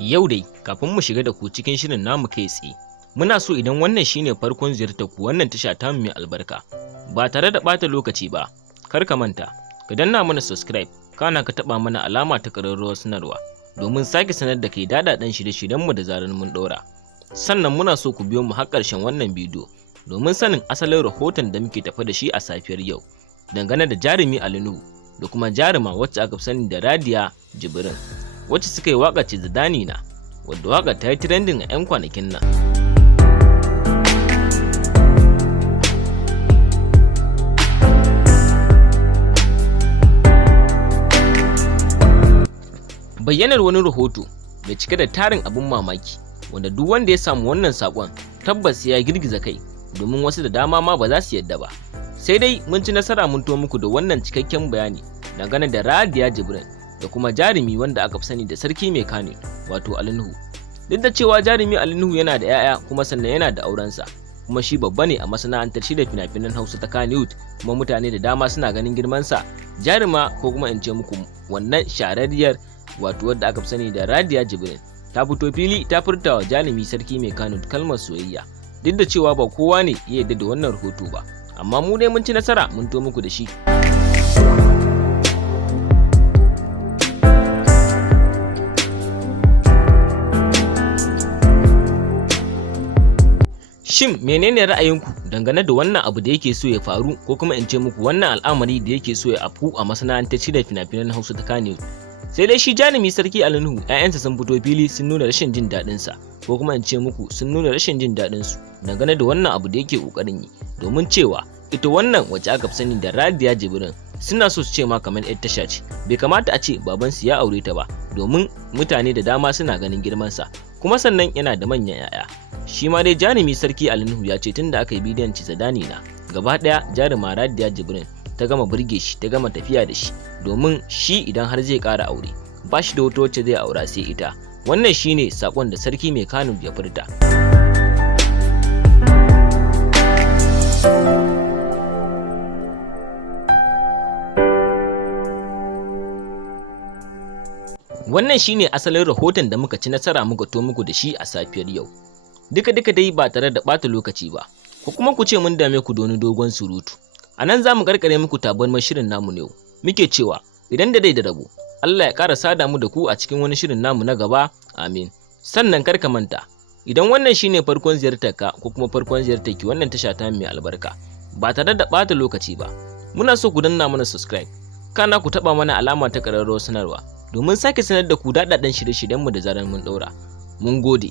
Yau dai kafin mu shiga da ku cikin shirin namu kai tsaye, muna so idan wannan shine farkon ziyartar ku wannan tasha ta mai albarka, ba tare da ɓata lokaci ba, kar ka manta ka danna mana subscribe, kana ka taɓa mana alama ta ƙararrawar sanarwa domin sake sanar da kai daɗaɗɗen shirye-shiryen mu da zarar mun ɗora. Sannan muna so ku biyo mu har ƙarshen wannan bidiyo domin sanin asalin rahoton da muke tafe da shi a safiyar yau dangane da jarumi nuhu da kuma jaruma wacce aka fi sani da radiya jibrin, wacce suka yi waƙar ce zadani na, wadda waƙar ta yi trending a 'yan kwanakin nan. Bayyanar wani rahoto mai cike da tarin abun mamaki wanda duk wanda ya samu wannan sakon tabbas ya girgiza kai, domin wasu da dama ma ba za su yadda ba. Sai dai mun ci nasara mun to muku da wannan cikakken bayani dangane da radiya jibrin da kuma jarumi wanda aka fi sani da sarki mai kano wato nuhu. Duk da cewa jarumi nuhu yana da 'ya'ya kuma sannan yana da aurensa, kuma shi babba ne a masana'antar shirya fina-finan Hausa ta Kannywood, kuma mutane da dama suna ganin girmansa. Jaruma ko kuma in ce muku wannan shahararriyar wato wadda aka fi sani da radiya jibrin ta fito fili ta furta wa jarumi sarki mai kano kalmar soyayya, duk da cewa ba kowa ne ya yarda da wannan rahoto ba, amma mu dai mun ci nasara mun to muku da shi. Shin menene ra'ayinku dangane da wannan abu da yake so ya faru, ko kuma in ce muku wannan al'amari da yake so ya afku a masana'antar shirya fina-finan Hausa ta Kannywood? Sai dai shi jarumi sarki nuhu 'ya'yansa sun fito fili sun nuna rashin jin daɗin sa, ko kuma in ce muku sun nuna rashin jin daɗin su dangane da wannan abu da yake kokarin yi, domin cewa ita wannan wacce aka fi sani da radiya jibrin suna so su ce ma kamar 'yar tasha ce, bai kamata a ce babansu ya aure ta ba, domin mutane da dama suna ganin girman sa, kuma sannan yana da manyan 'ya'ya. Shi ma dai jarumi sarki nuhu ya ce tunda aka yi bidiyon ci zadani na, gaba ɗaya jaruma radiya jibrin ta gama burge shi, ta gama tafiya da shi, domin shi idan har zai ƙara aure ba shi da wata wacce zai aura sai ita. Wannan shine sakon da sarki mai kano ya furta. Wannan shine asalin rahoton da muka ci nasara muka to muku da shi a safiyar yau. Duka dai ba tare da ɓata lokaci ba, ko kuma ku ce mun dame ku da wani dogon surutu. A nan za mu karkare muku tabarmar shirin namu ne, muke cewa idan da dai da rabo, Allah ya ƙara sada mu da ku a cikin wani shirin namu na gaba, amin. Sannan kar ka manta, idan wannan shine farkon ziyartar ka ko kuma farkon ziyartar ki wannan tasha ta mai albarka, ba tare da ɓata lokaci ba, muna so ku danna mana subscribe, kana ku taɓa mana alama ta ƙararrawar sanarwa domin sake sanar da ku daɗaɗɗen shirye-shiryenmu da zarar mun ɗaura. Mun gode.